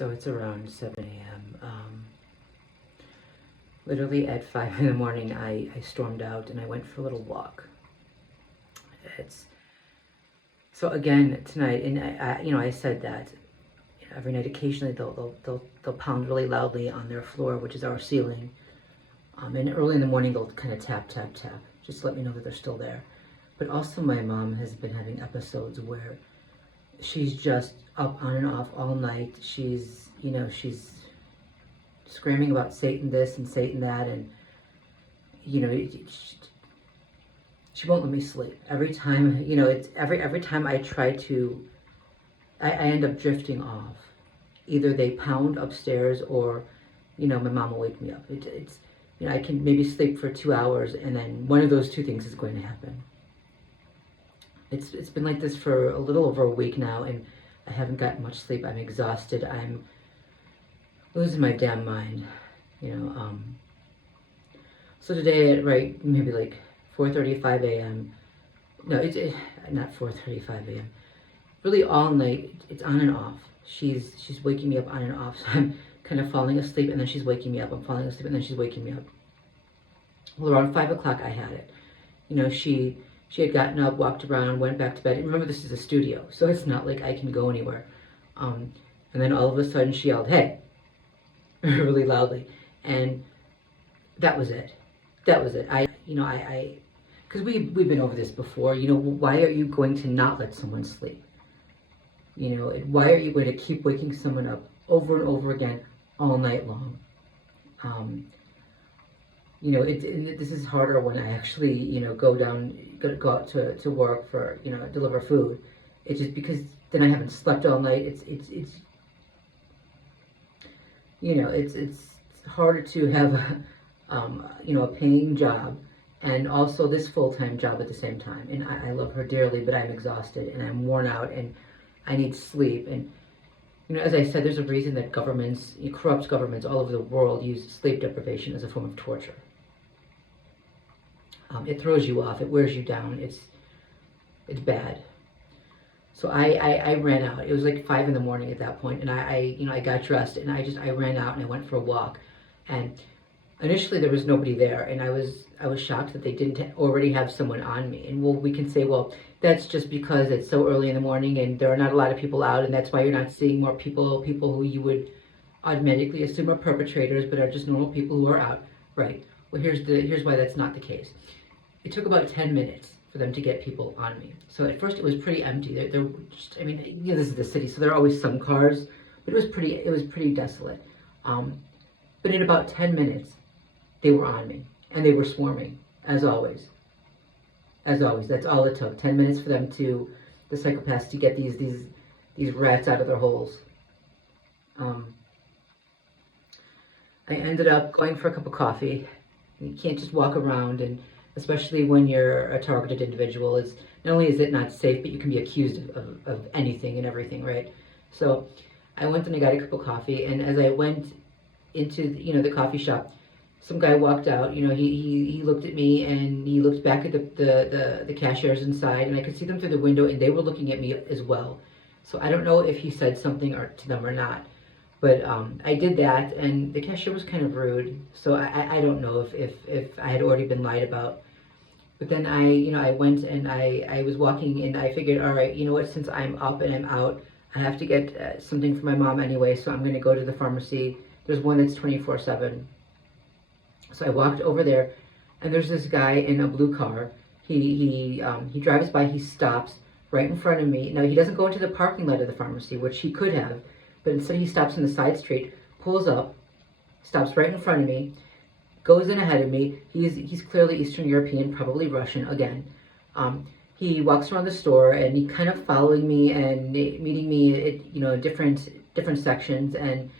So it's around 7 a.m. Literally at 5 in the morning, I stormed out and I went for a little walk. So again tonight, and I said that every night occasionally they'll pound really loudly on their floor, which is our ceiling. And early in the morning they'll kind of tap, tap, tap, just to let me know that they're still there. But also my mom has been having episodes where she's just up on and off all night. She's screaming about Satan this and Satan that, and she won't let me sleep. Every time, every time I try to, I end up drifting off. Either they pound upstairs or, my mom will wake me up. I can maybe sleep for 2 hours and then one of those two things is going to happen. It's been like this for a little over a week now, and I haven't gotten much sleep. I'm exhausted. I'm losing my damn mind, So today at maybe like 4:35 a.m. No, it's not 4:35 a.m. Really all night, it's on and off. She's waking me up on and off. So I'm kind of falling asleep and then she's waking me up. I'm falling asleep and then she's waking me up. Well, around 5 o'clock I had it. She had gotten up, walked around, went back to bed. And remember, this is a studio, so it's not like I can go anywhere. And then all of a sudden she yelled, "Hey," really loudly. And that was it. That was it. Because we've been over this before. Why are you going to not let someone sleep? Why are you going to keep waking someone up over and over again all night long? This is harder when I actually, go out to work for, deliver food. It's just because then I haven't slept all night. It's harder to have, a paying job and also this full-time job at the same time. And I love her dearly, but I'm exhausted and I'm worn out and I need sleep. And, as I said, there's a reason that corrupt governments all over the world use sleep deprivation as a form of torture. It throws you off. It wears you down. It's bad. So I ran out. It was like 5 in the morning at that point, and I got dressed and I ran out and I went for a walk. And initially there was nobody there, and I was shocked that they didn't already have someone on me. And we can say, well, that's just because it's so early in the morning and there are not a lot of people out, and that's why you're not seeing more people who you would automatically assume are perpetrators, but are just normal people who are out. Right. Well, here's why that's not the case. It took about 10 minutes for them to get people on me. So at first it was pretty empty. There were just, this is the city, so there are always some cars, but it was pretty desolate. But in about 10 minutes, they were on me, and they were swarming, as always. As always, that's all it took. 10 minutes for them the psychopaths, to get these rats out of their holes. I ended up going for a cup of coffee. You can't just walk around, and especially when you're a targeted individual, it's not only is it not safe, but you can be accused of anything and everything, right? So I went and I got a cup of coffee, and as I went into the coffee shop, some guy walked out. He looked at me and he looked back at the cashiers inside, and I could see them through the window, and they were looking at me as well. So I don't know if he said something to them or not, but I did that, and the cashier was kind of rude. So I don't know if I had already been lied about. But then I went and I was walking, and I figured, all right, since I'm up and I'm out, I have to get something for my mom anyway, so I'm going to go to the pharmacy. There's one that's 24/7. So I walked over there, and there's this guy in a blue car. He drives by, he stops right in front of me. Now, he doesn't go into the parking lot of the pharmacy, which he could have, but instead he stops in the side street, pulls up, stops right in front of me, goes in ahead of me. He's clearly Eastern European, probably Russian again. He walks around the store, and he kind of following me and meeting me at different sections, and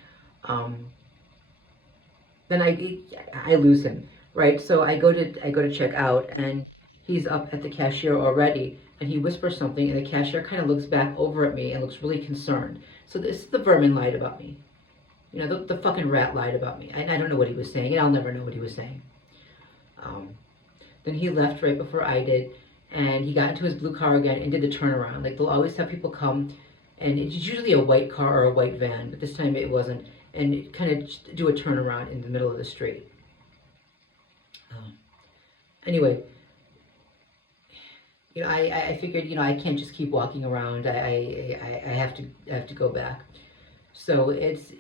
then I lose him, right? So I go to check out, and he's up at the cashier already, and he whispers something, and the cashier kind of looks back over at me and looks really concerned. So this the vermin lied about me. The fucking rat lied about me. I don't know what he was saying, and I'll never know what he was saying. Then he left right before I did, and he got into his blue car again and did the turnaround. Like, they'll always have people come and it's usually a white car or a white van, but this time it wasn't, and it kind of do a turnaround in the middle of the street. Anyway, I figured, I can't just keep walking around. I have to go back. So it's,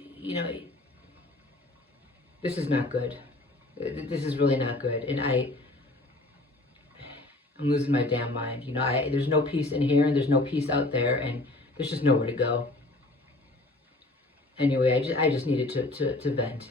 this is not good. This is really not good, and I'm losing my damn mind. There's no peace in here, and there's no peace out there, and there's just nowhere to go. Anyway, I just needed to vent.